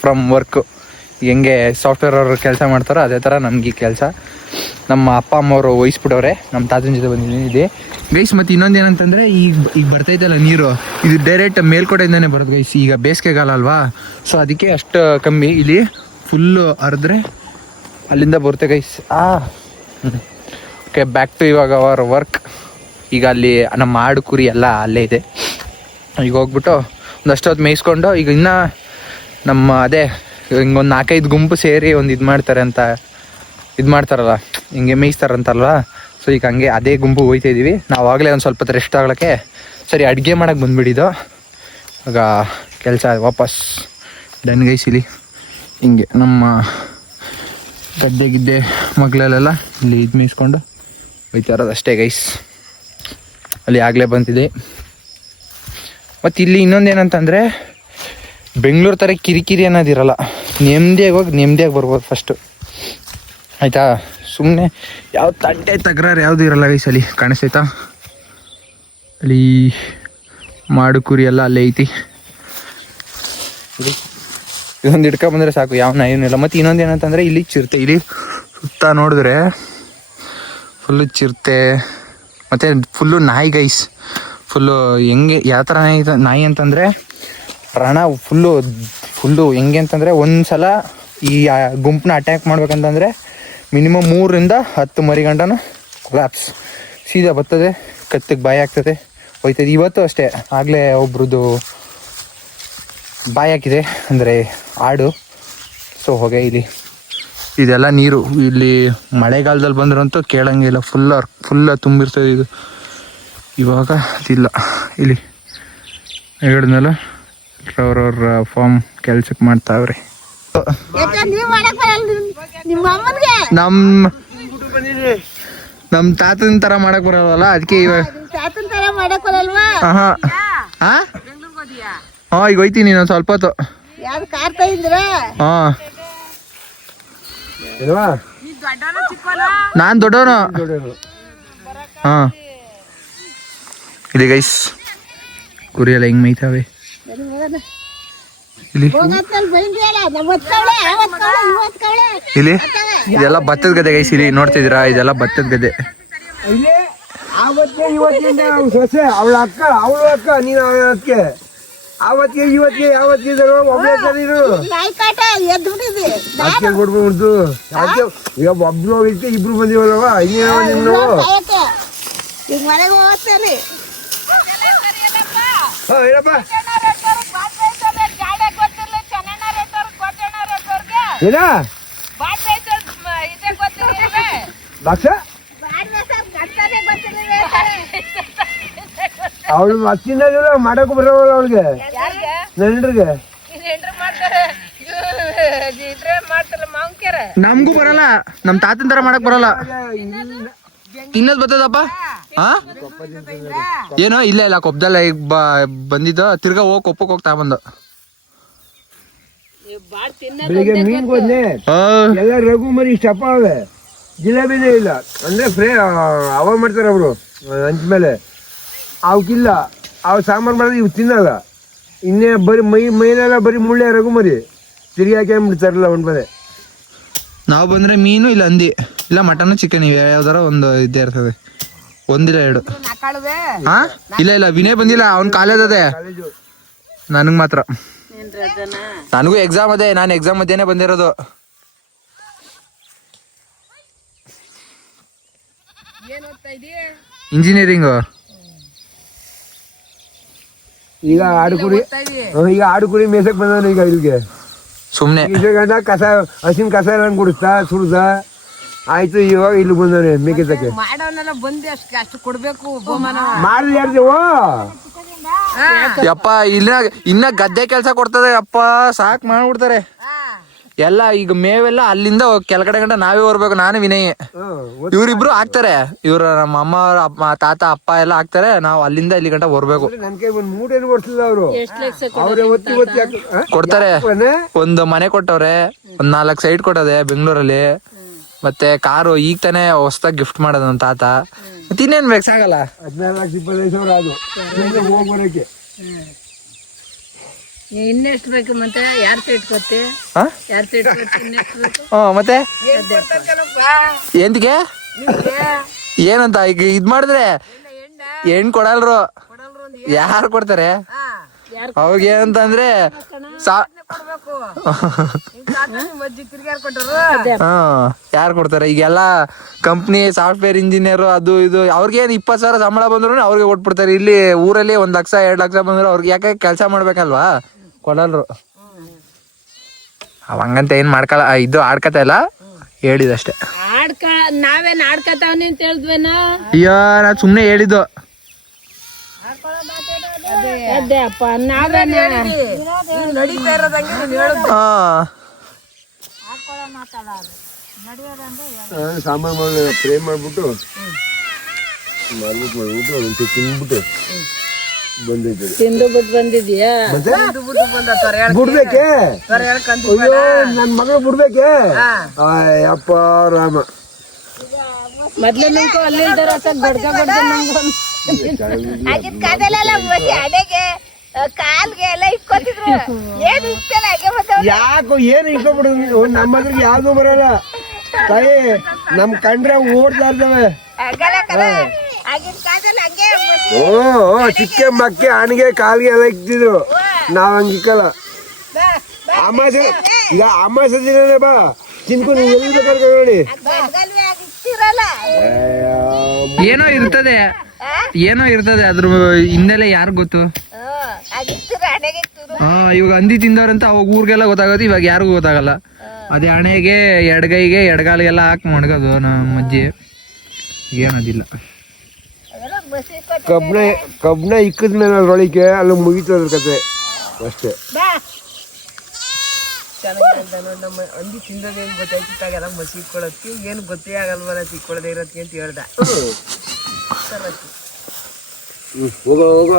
ಫ್ರಮ್ ವರ್ಕ್. ಹೆಂಗೆ ಸಾಫ್ಟ್ವೇರ್ ಅವರು ಕೆಲಸ ಮಾಡ್ತಾರೋ ಅದೇ ಥರ ನಮಗೆ ಕೆಲಸ. ನಮ್ಮ ಅಪ್ಪ ಅಮ್ಮವರು ವಹಿಸ್ಬಿಟ್ಟವ್ರೆ. ನಮ್ಮ ತಾತನ ಜೊತೆ ಬಂದಿದ್ದೀನಿ ಗೈಸ್. ಮತ್ತು ಇನ್ನೊಂದು ಏನಂತಂದರೆ ಈಗ ಬರ್ತೈತಲ್ಲ ನೀರು, ಇದು ಡೈರೆಕ್ಟ್ ಮೇಲ್ಕೋಟೆಯಿಂದನೇ ಬರೋದು ಗೈಸ್. ಈಗ ಬೇಸಿಗೆಗಾಲ ಅಲ್ವಾ, ಸೊ ಅದಕ್ಕೆ ಅಷ್ಟು ಕಮ್ಮಿ. ಇಲ್ಲಿ ಫುಲ್ಲು ಹರಿದ್ರೆ ಅಲ್ಲಿಂದ ಬರುತ್ತೆ ಗೈಸ್. ಓಕೆ, ಬ್ಯಾಕ್ ಟು ಇವಾಗ ಅವರ್ ವರ್ಕ್. ಈಗ ಅಲ್ಲಿ ನಮ್ಮ ಆಡು ಕುರಿ ಎಲ್ಲ ಅಲ್ಲೇ ಇದೆ. ಈಗ ಹೋಗ್ಬಿಟ್ಟು ಒಂದಷ್ಟು ಹೊತ್ತು ಮೇಯಿಸ್ಕೊಂಡು, ಈಗ ಇನ್ನೂ ನಮ್ಮ ಅದೇ ಹಿಂಗೊಂದು 4-5 ಗುಂಪು ಸೇರಿ ಒಂದು ಇದು ಮಾಡ್ತಾರಲ್ಲ, ಹಿಂಗೆ ಮೇಯಿಸ್ತಾರಂತಲ್ವ. ಸೊ ಈಗ ಹಂಗೆ ಅದೇ ಗುಂಪು ಹೋಗ್ತಾಯಿದ್ದೀವಿ. ನಾವು ಆಗಲೇ ಒಂದು ಸ್ವಲ್ಪ ರೆಸ್ಟ್ ಆಗ್ಲಿಕ್ಕೆ ಸರಿ ಅಡುಗೆ ಮಾಡೋಕ್ಕೆ ಬಂದುಬಿಟ್ಟಿದ್ದು. ಆಗ ಕೆಲಸ ವಾಪಸ್ ಡನ್ ಗೈಸ್. ಇಲ್ಲಿ ಹಿಂಗೆ ನಮ್ಮ ಗದ್ದೆ ಮಗ್ಳಲ್ಲೆಲ್ಲ ಇಲ್ಲಿ ಇದು ಮೇಯಿಸ್ಕೊಂಡು ಹೋಯ್ತಾ ಇರೋದು ಅಷ್ಟೇ ಗೈಸ್. ಅಲ್ಲಿ ಆಗಲೇ ಬಂತಿದೆ. ಮತ್ತು ಇಲ್ಲಿ ಇನ್ನೊಂದೇನಂತಂದರೆ ಬೆಂಗಳೂರು ಥರ ಕಿರಿಕಿರಿ ಅನ್ನೋದಿರಲ್ಲ. ನೆಮ್ಮದಿಯಾಗಿ ಹೋಗಿ ನೆಮ್ಮದಿಯಾಗಿ ಬರ್ಬೋದು ಫಸ್ಟು, ಆಯಿತಾ. ಸುಮ್ಮನೆ ಯಾವ ತಕರಾರು ಯಾವುದೂ ಇರಲ್ಲ ಗೈಸ್. ಅಲ್ಲಿ ಕಾಣಿಸ್ತೈತಾ, ಅಲ್ಲಿ ಮಾಡು ಕುರಿ ಎಲ್ಲ ಅಲ್ಲೇ ಐತಿ. ಇದೊಂದು ಹಿಡ್ಕೊಂಬಂದರೆ ಸಾಕು, ಯಾವ ನಾಯಿನಿಲ್ಲ. ಮತ್ತು ಇನ್ನೊಂದು ಏನಂತಂದರೆ ಇಲ್ಲಿ ಚಿರತೆ. ಇಲ್ಲಿ ಸುತ್ತ ನೋಡಿದ್ರೆ ಫುಲ್ಲು ಚಿರತೆ ಮತ್ತು ಫುಲ್ಲು ನಾಯಿ ಗೈಸ್. ಫುಲ್ಲು ಹೆಂಗೆ ಯಾವ ಥರ ನಾಯಿ ಅಂತಂದರೆ ಪ್ರಾಣ ಫುಲ್ಲು ಹೆಂಗೆ ಅಂತಂದರೆ ಒಂದು ಸಲ ಈ ಗುಂಪನ್ನ ಅಟ್ಯಾಕ್ ಮಾಡ್ಬೇಕಂತಂದರೆ ಮಿನಿಮಮ್ 3-10 ಮರಿಗಂಡನ ಕೊಲಾಪ್ಸ್ ಸೀದಾ ಬರ್ತದೆ, ಕತ್ತಿಗೆ ಬಾಯಿ ಆಗ್ತದೆ, ಹೋಯ್ತದೆ. ಇವತ್ತು ಅಷ್ಟೇ ಆಗಲೇ ಒಬ್ರದ್ದು ಬಾಯಿ ಹಾಕಿದೆ, ಅಂದರೆ ಆಡು. ಸೊ ಹೋಗೆ ಇಲ್ಲಿ ಇದೆಲ್ಲ ನೀರು ಇಲ್ಲಿ ಮಳೆಗಾಲದಲ್ಲಿ ಬಂದ್ರಂತೂ ಕೇಳಂಗಿಲ್ಲ. ಫುಲ್ಲ ತುಂಬಿರ್ತದೆ ಇದು. ಇವಾಗ ಅದಿಲ್ಲ. ಇಲ್ಲಿ ಹೇಳಿದ್ನಲ್ಲ ಅವ್ರವ್ರ ಫಾರ್ಮ್ ಕೆಲ್ಸಕ್ಕೆ ಮಾಡ್ತಾವ್ರೆ. ನಮ್ಮ ತಾತನ ಥರ ಮಾಡಕ್ ಬರಲ್ವಲ್ಲ, ಅದಕ್ಕೆ ಇವಾಗ ಹಾಂ ಈಗ ಹೋಯ್ತೀನಿ ನಾನು ಸ್ವಲ್ಪ ಹೊತ್ತು. ಹಾಂ ನಾನು ದೊಡ್ಡವನು. ಹಾಂ ಇಲ್ಲಿ ಗೈಸ್ ಕುರಿ ಎಲ್ಲ ಹೆಂಗ್ ಮೇಯ್ತಾವೆ ಇಲ್ಲಿ. ಇಲ್ಲಿ ಇದೆಲ್ಲ ಭತ್ತದ ಗದ್ದೆ ಗೈಸ್. ಇಲ್ಲಿ ನೋಡ್ತಿದ್ದೀರಾ, ಇದೆಲ್ಲ ಭತ್ತದ ಗದ್ದೆ. ಸೊಸೆ ಅವಳ ಅಕ್ಕ ನೀನು ಅದಕ್ಕೆ ಅವತ್ತಿಗೆ ಯಾವತ್ತಿಗೆ ಒಬ್ಬಳೆ ಕೊಡ್ಬೋದು. ಈಗ ಒಬ್ರು ಹೋಗಿದ್ದೆ, ಇಬ್ರು ಬಂದಿವಲ್ವ, ಇನ್ನೇನು ಏನಪ್ಪ ಏನ ಬಾಕ್ಸ ಅವಳು ಮತ್ತಿನ ಮಾಡಕ್ ಬರೋಲ್ಲ ಅವಳಿಗೆ, ನೆಂಡ್ರಿಗೆ. ನಮಗೂ ಬರಲ್ಲ, ನಮ್ ತಾತನ ತರ ಮಾಡಕ್ ಬರಲ್ಲ. ತಿನ್ನೋದ್ ಬರ್ತದಪ್ಪ. ಏನೋ ಇಲ್ಲ ಕೊಪ್ಪದಲ್ಲ ಈಗ ಬಂದಿದ್ದು. ತಿರ್ಗಾ ಕೊಪ್ಪಕ್ಕೆ ಹೋಗ್ತಾ ಬಂದು ಬೆಳಿಗ್ಗೆ ಮೀನ್ ಹೋದ್ನೆ ಎಲ್ಲ ರಘು ಮರಿ ಇಷ್ಟಪ್ಪ ಅವೆ. ಜಿಲೇಬಿನೇ ಇಲ್ಲ ಅಂದ್ರೆ ಅವ ಮಾಡ್ತಾರೆ ಅವರು ಹಂಚ ಮೇಲೆ. ಅವಕ್ಕಿಲ್ಲ, ಅವ್ ಸಾಂಬಾರು ಮಾಡಿದ್ರೆ ಇವ್ ತಿನ್ನಲ್ಲ. ಇನ್ನೇ ಬರೀ ಮೈನೆಲ್ಲ ಬರೀ ಮುಳ್ಳೆ ರಘು ಮರಿ ತಿರುಗಿ ಹಾಕಿಬಿಡ್ತಾರಲ್ಲ ಒಂದ್ ಬದೇ. ನಾವು ಬಂದ್ರೆ ಮೀನು ಇಲ್ಲ ಹಂದಿ ಇಲ್ಲ ಮಟನ್ ಚಿಕನ್ ಇವೆ ಯಾವ್ದಾರ ಒಂದು ಇದ್ದೇ ಇರ್ತದೆ. ಒಂದಿಲ್ಲ ಎರಡು. ಹಾ ಇಲ್ಲ ವಿನಯ್ ಬಂದಿಲ್ಲ, ಅವ್ನ್ ಕಾಲೇಜ್ ಅದೇ. ನನಗ್ ಮಾತ್ರ, ನನಗೂ ಎಕ್ಸಾಮ್ ಅದೇ. ನಾನು ಎಕ್ಸಾಮ್ ಮಧ್ಯೆನೆ ಬಂದಿರೋದು. ಇಂಜಿನಿಯರಿಂಗ್. ಈಗ ಆಡುಕುರಿ ಮೇಸಕ್ ಬಂದವನು ಈಗ ಇಲ್ಲಿಗೆ. ಸುಮ್ನೆ ಇಷ್ಟು ಗಂಟ ಕಸ ಹಸಿನ ಕಸ ಎಲ್ಲ ಕುಡಿಸ್ತಾ ಸುಡ್ದ ಆಯ್ತು. ಇವಾಗ ಇಲ್ಲಿ ಬಂದವ್ರೆ ಮೇಕೆತಕ್ಕೆ ಮಾಡೋನೆಲ್ಲ ಬಂದು ಅಷ್ಟು ಕೊಡ್ಬೇಕು ಬಹುಮಾನ. ಮಾಡ್ಲಿ ಯಾರ್ದೇವೋ ಯಪ್ಪ ಇನ್ನ ಗದ್ದೆ ಕೆಲಸ ಕೊಡ್ತದೆ ಅಪ್ಪ, ಸಾಕ್ ಮಾಡ್ಬಿಡ್ತಾರೆ ಎಲ್ಲ. ಈಗ ಮೇವೆಲ್ಲ ಅಲ್ಲಿಂದ ಕೆಳಗಡೆ ಗಂಟ ನಾವೇ ಹೊರ್ಬೇಕು, ನಾನು ವಿನಯ್. ಇವ್ರಿಬ್ರು ಹಾಕ್ತಾರೆ, ಇವ್ರ ನಮ್ಮ ಅಮ್ಮ ಅಪ್ಪ ತಾತ ಅಪ್ಪ ಎಲ್ಲ ಹಾಕ್ತಾರೆ, ನಾವು ಅಲ್ಲಿಂದ ಇಲ್ಲಿ ಗಂಟ ಹೊರ್ಬೇಕು. ನನ್ ಕೈ ಒಂದ್ ಮೂಟೇನು ಕೊಡ್ತಿಲ್ಲ ಅವರು, ಅವ್ರೆ ಒತ್ತಿ ಒತ್ತಿ ಕೊಡ್ತಾರೆ. ಒಂದು ಮನೆ ಕೊಟ್ಟವ್ರೆ, ಒಂದ್ 4 ಸೈಟ್ ಕೊಟ್ಟದೆ ಬೆಂಗಳೂರಲ್ಲಿ. ಮತ್ತೆ ಕಾರು ಈಗ ತಾನೇ ಹೊಸದಾಗಿ ಗಿಫ್ಟ್ ಮಾಡೋದು ನಮ್ಮ ತಾತ. ಮತ್ತೆ ಇನ್ನೇನ್ ಬೇಕು, ಸಾಗಲ್ಲ. 14,25,000 ಅದು ಹೋಗಿ ಬರೋಕೆ. ಇನ್ನೆಷ್ಟು ಬೇಕು ಮತ್ತೆ? ಯಾರ್ ಸೈಟ್ ಕೊತ್ತೆ? ಯಾರ್ ಸೈಟ್ ಕೊತ್ತೆ? ಇನ್ನೆಷ್ಟು ಬೇಕು? ಮತ್ತೆ ಎಂತಿಗೆ ಏನಂತ ಈಗ ಇದ್ ಮಾಡಿದ್ರೆ ಹೆಣ್ ಕೊಡಲ್ರು, ಯಾರು ಕೊಡ್ತಾರೆ ಅವ್ರಿಗೆ ಏನಂತಂದ್ರೆ ಯಾರು ಕೊಡ್ತಾರೆ? ಈಗೆಲ್ಲ ಕಂಪ್ನಿ ಸಾಫ್ಟ್ವೇರ್ ಇಂಜಿನಿಯರ್ ಅದು ಇದು, ಅವ್ರಿಗೇನು 20,000 ಸಂಬಳ ಬಂದ್ರು ಅವ್ರಿಗೆ ಕೊಟ್ಬಿಡ್ತಾರೆ. ಇಲ್ಲಿ ಊರಲ್ಲಿ 1 ಲಕ್ಷ 2 ಲಕ್ಷ ಬಂದ್ರು ಅವ್ರಿಗೆ ಯಾಕೆ ಕೆಲಸ ಮಾಡ್ಬೇಕಲ್ವಾ, ಕೊಡಲ್ರು. ಅವಂಗಂತ ಏನ್ ಮಾಡ್ಕಲ್ಲ, ಇದು ಆಡ್ಕತ ಇಲ್ಲ, ಹೇಳಿದಷ್ಟೇ. ನಾವೇನ್ ಆಡ್ಕತಾವನಿ ಅಂತ ಹೇಳಿದ್ವೇನ? ಅಯ್ಯೋ ನಾ ಸುಮ್ನೆ ಹೇಳಿದ್ದು. ಅದೇ ಅಪ್ಪ, ನಾವೇನ ನಡೀತಾ ಇರೋದಂಗೆ ಸಾಂಬಾರ್ ಮಾಡಿ ಫ್ರೈ ಮಾಡ್ಬಿಟ್ಟು ಮಾಡ್ಬಿಟ್ಟು ತಿಂದ್ಬಿಟ್ಟು ಬಂದೈತೆ. ತಿಂದು ಬಿಟ್ಟು ಬಂದಿದ್ಯಾ? ಬಿಡ್ಬೇಕೆ? ಅಯ್ಯೋ ನನ್ ಮಗಳು ಬಿಡ್ಬೇಕೆ? ಅಪ್ಪ ರಾಮ, ಮೊದ್ಲೇ ನಿಂತು ಅಲ್ಲಿ ಗಡ್ಗ ಗಡ್ಗ ಆಗಿನ ಕಾಲದಲ್ಲೆಲ್ಲ ಅಡೆಗೆ ಕಾಲ್ಗೆ ಎಲ್ಲ ಇಕ್ಕೋತಿದ್ರು. ಏನು ಇಷ್ಟಲ್ಲ ಯಾಕೋ ಏನು ಇಟ್ಕೊಬಿಡುದು, ನಮ್ಮ ಹತ್ರಕ್ಕೆ ಯಾವ್ದು ಬರಲ್ಲ ತಾಯಿ. ನಮ್ ಕಂಡ್ರೆ ಓಡ್ತಾ ಇರ್ತವೆ. ಆಗಿನ ಕಾಲದಲ್ಲಿ ಹಂಗೆ ಓ ಚಿಕ್ಕ ಮಕ್ಕೆ ಹಣಿಗೆ ಕಾಲ್ಗೆ ಎಲ್ಲ ಇಕ್ತಿದ್ರು, ನಾವ್ ಹಂಗ ಇಕ್ಕಲ್ಲ. ಅಮಾಸೆ ಈಗ ಅಮಾಸೆ ದಿನನೇ ಬಾ ತಿನ್ಕೊಂಡು ಎಲ್ಲಿ ಬೇಕಾದ್ರೆ ನೋಡಿ. ಏನೋ ಇರ್ತದೆ, ಏನೋ ಇರ್ತದೆ ಅದ್ರ ಹಿನ್ನೆಲೆ ಯಾರು ಗೊತ್ತು. ಇವಾಗ ಹಂದಿ ತಿಂದವ್ರಂತ ಅವಾಗ ಊರ್ಗೆಲ್ಲ ಗೊತ್ತಾಗೋದು, ಇವಾಗ ಯಾರಿಗೂ ಗೊತ್ತಾಗಲ್ಲ. ಅದೇ ಹಣೆಗೆ ಎಡಗೈಗೆ ಎಡಗಾಲಿಗೆಲ್ಲ ಹಾಕಿ ಮಡ್ಗೋದು ನಮ್ಮ ಅಜ್ಜಿ. ಏನದಿಲ್ಲ, ಕಬ್ನ ಇಕ್ಕದ್ಮೇಲೆ ಅದ್ರೊಳಗೆ ಅಲ್ಲ ಮುಗಿತದ್ರ ಕತೆ ಅಷ್ಟೇ. ನಮ್ಮ ಹಂದಿ ತಿಂದದೇನು ಗೊತ್ತಾಯ್ತಿತ್ತಾಗೆಲ್ಲ ಮಸಿ ಇಕ್ಕೊಳ್ಳೋದಕ್ಕೆ ಏನು ಗೊತ್ತೇ ಆಗಲ್ವಲ್ಲ ತಿಕ್ಕೊಳ್ಳದೆ ಇರೋದಕ್ಕೆ ಅಂತ ಹೇಳ್ದ. ಹೋಗೋ ಹೋಗೋ.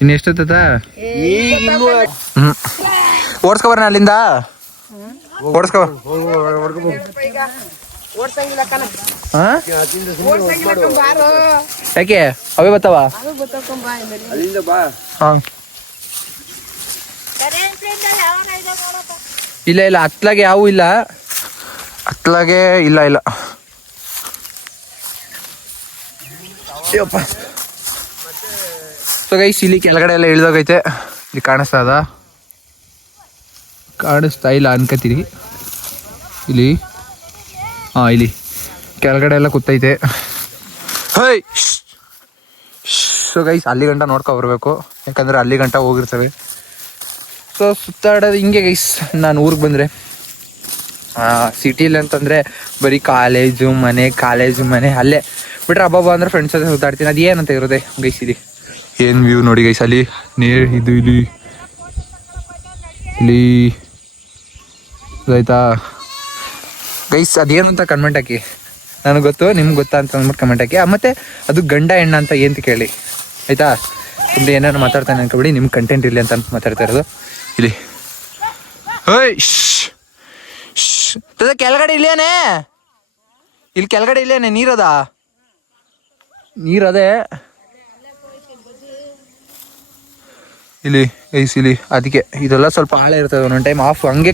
ಇನ್ನು ಎಷ್ಟೊತ್ತ ಓಡಿಸ್ಕೊಬರ ಅಲ್ಲಿಂದ, ಓಡಿಸ್ಕೊ. ಯಾಕೆ ಅವೇ ಬರ್ತಾವ? ಅಲ್ಲಿಂದ ಬಾ. ಇಲ್ಲ ಇಲ್ಲ, ಹತ್ಲಾಗೆ ಯಾವೂ ಇಲ್ಲ, ಹತ್ಲಾಗೆ ಇಲ್ಲ ಇಲ್ಲ. ಸೊ ಗೈಸ್, ಇಲ್ಲಿ ಕೆಳಗಡೆ ಎಲ್ಲ ಇಳ್ದೋಗೈತೆ. ಇಲ್ಲಿ ಕಾಣಿಸ್ತಾ ಇಲ್ಲ ಅನ್ಕತೀರಿ. ಇಲ್ಲಿ ಇಲ್ಲಿ ಕೆಳಗಡೆ ಎಲ್ಲ ಕೂತೈತೆ. ಹೈ ಸೊ ಗೈಸ್, ಅಲ್ಲಿ ಗಂಟ ನೋಡ್ಕೊ ಬರ್ಬೇಕು, ಯಾಕಂದ್ರೆ ಅಲ್ಲಿ ಗಂಟ ಹೋಗಿರ್ತವೆ. ಸೊ ಸುತ್ತಾಡೋದು ಹಿಂಗೆ ಗೈಸ್. ನಾನು ಊರಿಗೆ ಬಂದರೆ ಸಿಟಿಲಿ ಅಂತಂದರೆ ಬರೀ ಕಾಲೇಜು ಮನೆ ಅಲ್ಲೇ ಬಿಟ್ರೆ ಹಬ್ಬ ಅಂದ್ರೆ ಫ್ರೆಂಡ್ಸ್ ಜೊತೆ ಸುತ್ತಾಡ್ತೀನಿ. ಅದು ಏನಂತ ಇರೋದೆ ಗೈಸ್. ಇಲ್ಲಿ ಏನು ವ್ಯೂ ನೋಡಿ ಗೈಸ್, ಅಲ್ಲಿ ಇದು ಇಲ್ಲಿ ಆಯ್ತಾ ಗೈಸ್. ಅದೇನು ಅಂತ ಕಮೆಂಟ್ ಹಾಕಿ, ನನಗೆ ಗೊತ್ತು ನಿಮ್ಗೆ ಗೊತ್ತಾ ಅಂತ ಅಂದ್ಬಿಟ್ಟು ಕಮೆಂಟ್ ಹಾಕಿ. ಮತ್ತು ಅದು ಗಂಡ ಹೆಣ್ಣ ಅಂತ ಏನು ಕೇಳಿ ಆಯಿತಾ. ತುಂಬ ಏನಾರು ಮಾತಾಡ್ತಾನೆ ಅನ್ಕೊಬಿಡಿ, ನಿಮ್ಗೆ ಕಂಟೆಂಟ್ ಇರಲಿ ಅಂತ ಮಾತಾಡ್ತಾ ಇರೋದು. ಇಲ್ಲಿ ಹೋಯ್ ಕೆಳಗಡೆ ಇಲ್ಲೇನೆ, ಇಲ್ಲಿ ಕೆಳಗಡೆ ಇಲ್ಲೇನೆ ನೀರದೇ ಇಲ್ಲಿ ಐಸ್. ಇಲ್ಲಿ ಅದಕ್ಕೆ ಇದೆಲ್ಲ ಸ್ವಲ್ಪ ಆಳ ಇರ್ತದೆ. ಒಂದೊಂದು ಟೈಮ್ ಆಫ್ ಹಂಗೆ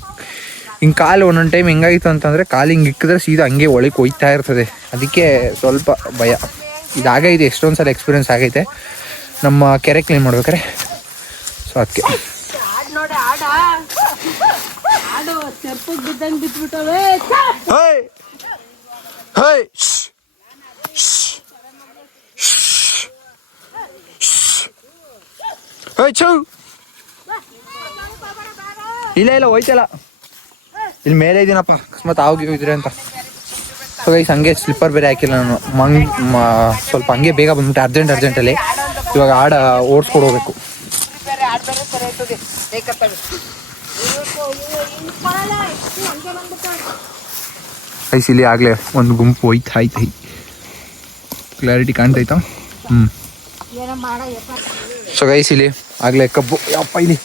ಹಿಂಗೆ ಕಾಲು ಒಂದೊಂದು ಟೈಮ್ ಹೆಂಗಾಗಿತ್ತು ಅಂತಂದರೆ ಕಾಲು ಹಿಂಗೆ ಇಕ್ಕಿದ್ರೆ ಸೀದಾ ಹಂಗೆ ಒಳಗೆ ಹೋಯ್ತಾ ಇರ್ತದೆ. ಅದಕ್ಕೆ ಸ್ವಲ್ಪ ಭಯ. ಇದಾಗೈತೆ, ಎಷ್ಟೊಂದು ಸಲ ಎಕ್ಸ್ಪೀರಿಯನ್ಸ್ ಆಗೈತೆ ನಮ್ಮ ಕೆರೆ ಕ್ಲೀನ್ ಮಾಡ್ಬೇಕಾರೆ. ಸೊ ಅದಕ್ಕೆ ಇಲ್ಲ ಹೋಯ್ತಲ್ಲ, ಇಲ್ಲಿ ಮೇಲೆ ಇದೀನಪ್ಪ, ಅಕಸ್ಮಾತ್ ಹೋಗಿದ್ರೆ ಅಂತ. ಸೊ ಗೈಸ್ ಹಂಗೆ ಸ್ಲಿಪ್ಪರ್ ಬೇರೆ ಹಾಕಿಲ್ಲ ನಾನು, ಸ್ವಲ್ಪ ಹಂಗೆ ಬೇಗ ಬಂದ್ಬಿಟ್ಟು ಅರ್ಜೆಂಟಲ್ಲಿ. ಇವಾಗ ಓಡಿಸ್ಕೊಂಡು ಹೋಗ್ಬೇಕು. ಗೈಸ್ ಇಲ್ಲಿ ಆಗಲೇ ಒಂದು ಗುಂಪು ಹೋಯ್ತಾಯ್ತು, ಕ್ಲಾರಿಟಿ ಕಾಣ್ತಾಯ್ತಾ? ಸೊ ಗೈಸ್ ಇಲ್ಲಿ ಆಗಲೇ ಕಬ್ಬು ಯಪ್ಪ ಇಲ್ಲಿ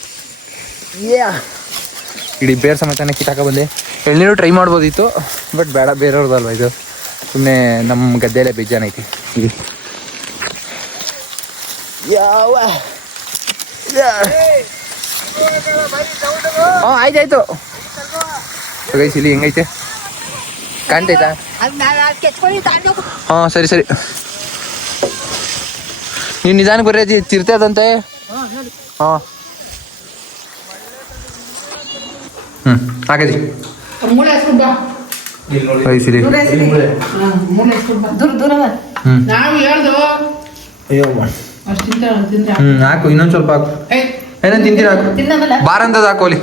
ಇಡೀ ಬೇರೆ ಸಮೇತನೇ ಕಿತ್ತಾಕ ಬಂದೆ. ಎಳ್ನೀರು ಟ್ರೈ ಮಾಡ್ಬೋದಿತ್ತು, ಬಟ್ ಬೇಡ, ಬೇರೆಯವ್ರದಲ್ವ ಇದು, ಸುಮ್ಮನೆ ನಮ್ಮ ಗದ್ದೆಯಲ್ಲೇ ಬೇಜಾನೈತಿ. ಇಲ್ಲಿ ಆಯ್ತಾಯ್ತು. ಗೈಸ್ ಇಲ್ಲಿ ಹೆಂಗೈತೆ ಕಾಣ್ತೈತಾ? ಹಾಂ ಸರಿ ನೀವು ನಿಧಾನಕ್ಕೆ ಬರ್ರಿ, ತಿರ್ತದಂತೆ. ಹಾಂ ಹಾಕಿದ್ರಿ ವಯಸ್ಸಿರಿ. ಹಾಕು, ಇನ್ನೊಂದು ಸ್ವಲ್ಪ ಹಾಕು. ಏನೋ ತಿಂತೀರ ಹಾಕು, ಬಾರ ಅಂತದ್ ಹಾಕು ಅಲ್ಲಿ.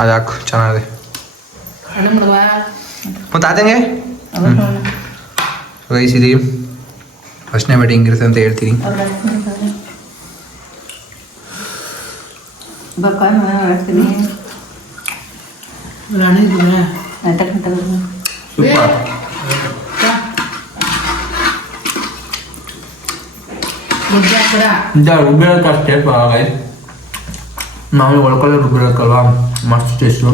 ಅದು ಹಾಕು, ಚೆನ್ನಾಗಿದೆ. ಮತ್ತೆ ಆದಂಗೆ ವಯಸ್ಸಿರಿ. ಫಸ್ಟ್ನೇ ಬಡಿ ಹಿಂಗಿರುತ್ತೆ ಅಂತ ಹೇಳ್ತೀನಿ. ರುಬ್ಬಿರೋದಕ್ಕೆ ಅಷ್ಟೇ ನಾವು ಒಳ್ಕೊಳ್ಳೋ ರುಬ್ಬಿರೋದಕ್ಕಲ್ವಾ ಮಸ್ತ್ ಟೇಸ್ಟು.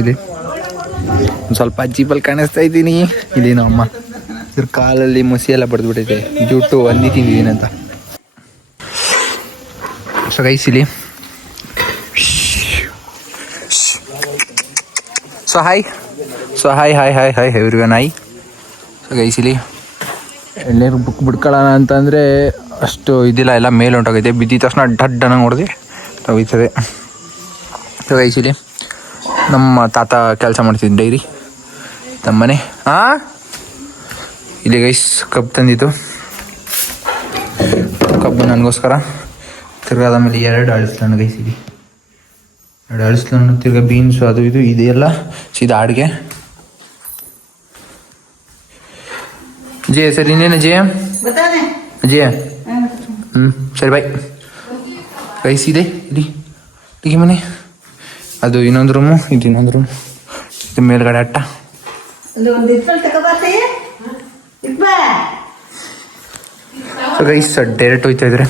ಇಲ್ಲಿ ಒಂದು ಸ್ವಲ್ಪ ಅಜ್ಜಿಬಲ್ ಕಾಣಿಸ್ತಾ ಇದ್ದೀನಿ. ಇಲ್ಲಿ ನಮ್ಮ ಇದ್ರ ಕಾಲಲ್ಲಿ ಮುಸಿ ಎಲ್ಲ ಬಡ್ದ್ಬಿಟ್ಟೈತೆ, ಜುಟ್ಟು ಹಂದಿ ತಿಂದಿದ್ದೀನಿ ಅಂತ. ಸೊ ಗೈಸ್ ಇಲ್ಲಿ so hi everyone hi. So guys ಇಲ್ಲಿ ಎಲ್ಲರೂ ಬುಕ್ ಬಿಡ್ಕೊಳ್ಳೋಣ ಅಂತಂದರೆ ಅಷ್ಟು ಇದಿಲ್ಲ, ಎಲ್ಲ ಮೇಲೆ ಹೊಂಟೋಗೈತೆ. ಬಿದ್ದಿದ ತಕ್ಷಣ ಡಡ್ ಅನ್ನಂಗೆ ಹೊಡೆದು ಹೋಯ್ತದೆ. ಸೊ ಗೈಸ್ ಇಲ್ಲಿ ನಮ್ಮ ತಾತ ಕೆಲಸ ಮಾಡ್ತಿದ್ದು ಡೈರಿ ತಮ್ಮನೆ. ಇಲ್ಲಿ ಗೈಸ್ ಕಬ್ಬು ತಂದಿತ್ತು, ಕಬ್ಬು ನನಗೋಸ್ಕರ. ತಿರ್ಗಾದ ಮೇಲೆ 2 ಅಳಿಸ್ಲಣ್ಣು ಗೈಸ್, ಇಲ್ಲಿ 2 ಅಳಿಸ್ಲಣ್ಣು, ತಿರ್ಗಾ ಬೀನ್ಸು ಅದು ಇದು ಇದೆಲ್ಲ ಸೀದಾ ಅಡುಗೆ. ಜೇ ಸರಿ, ಇನ್ನೇನು ಜೇ ಸರಿ ಬಾಯ್. ಗೈಸ್ ಇದೆ ಇಲ್ಲಿ ಅಡುಗೆ ಮನೆ, ಅದು ಇನ್ನೊಂದು ರೂಮು, ಇದು ಇನ್ನೊಂದು ರೂಮ್, ಇದು ಮೇಲ್ಗಡೆ ಅಟ್ಟ. ಗೈಸ್ ಡೈರೆಕ್ಟ್ ಹೋಯ್ತಾ ಇದ್ರೆ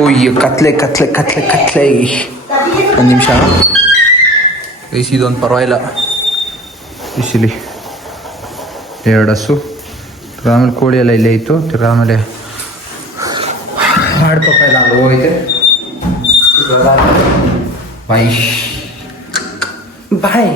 ಓಯ್ಯೋ ಕತ್ಲೆ. ಒಂದು ನಿಮಿಷ ಗೈಸ್, ಇದೊಂದು ಪರವಾಗಿಲ್ಲ. ಬಿಸಿಲಿ 2 ಹಸು, ಆಮೇಲೆ ಕೋಳಿ ಎಲ್ಲ ಇಲ್ಲೇ ಇತ್ತು. ತಿರ್ಗಾ ಆಮೇಲೆ ಮಾಡ್ಕೊಪ್ಪ ಎಲ್ಲ ಅಲ್ಲಿ ಹೋಗೈತೆ. ಬಾಯ್.